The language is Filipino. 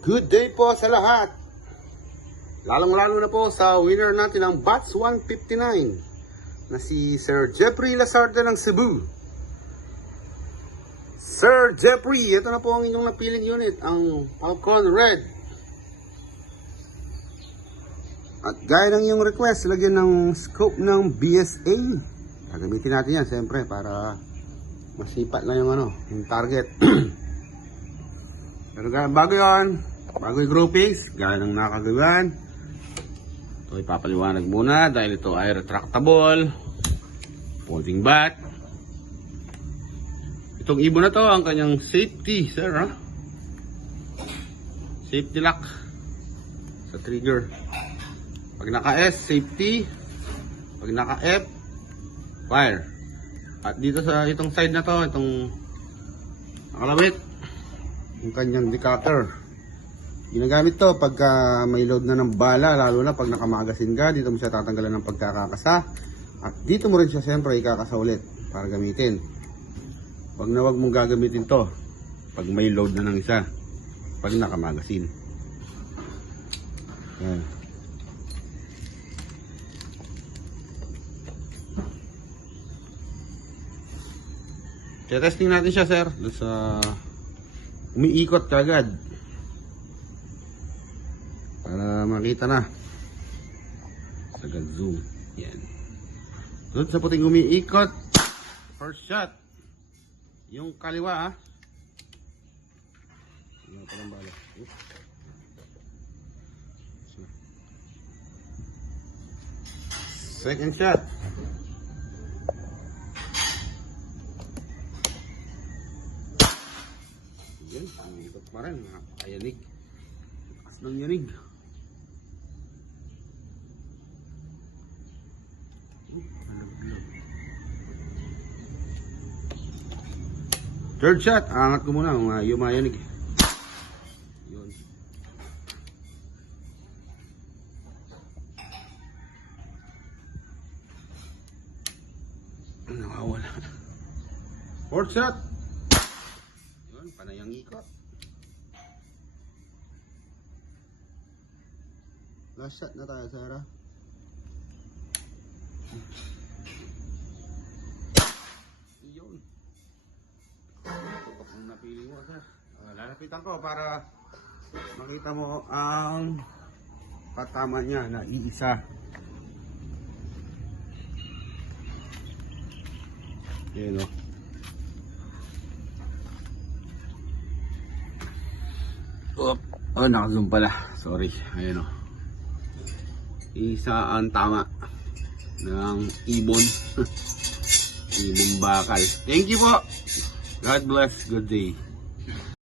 Good day po sa lahat. Lalong-lalo na po sa winner natin ng Bats 159 na si Sir Jeffrey Lasarte ng Cebu. Sir Jeffrey, ito na po ang inyong napiling unit, ang Falcon Red. At gaya ng iyong request, lagyan ng scope ng BSA. Gagamitin natin yan siyempre para masipat lang yung target. Pero bago yun, bago yung groupings, gaya ng nakagawan, ito ipapaliwanag muna dahil ito ay retractable folding bat. Itong ibon na to ang kanyang safety, sir, ha? Safety lock sa trigger. Pag naka S, safety. Pag naka F, fire. At dito sa itong side na to, itong nakalawit, yung kanyang decutter. Ginagamit to pagka may load na ng bala, lalo na pag nakamagasin ka. Dito mo siya tatanggalan ng pagkakakasa. At dito mo rin siya siyempre ikakasa ulit para gamitin. Wag na wag mong gagamitin to pag may load na ng isa, pag nakamagasin. Yan. Testing natin siya, sir, doon sa umiikot kagad para makita na. Sagad zoom. Yan. Doon sa puting umiikot, first shot. Yung kaliwa, ha. Yung palang bala. Second shot. Yan, umiikot pa rin. Nakakayanig. Lakas ng yanig. Third shot, angat ko muna kung yumayanig. Yun. Nakawala. Fourth shot. Yun, panayang ikot. Last shot na tayo, Sarah. Yun. Ang napili mo, sir. Lalapitan ko para makita mo ang patama niya na iisa. Yan, o. Oh, naka-zoom pala. Sorry. Ayan, o. Isa ang tama ng ibon. Ibon bakal. Thank you po. God bless. Good day.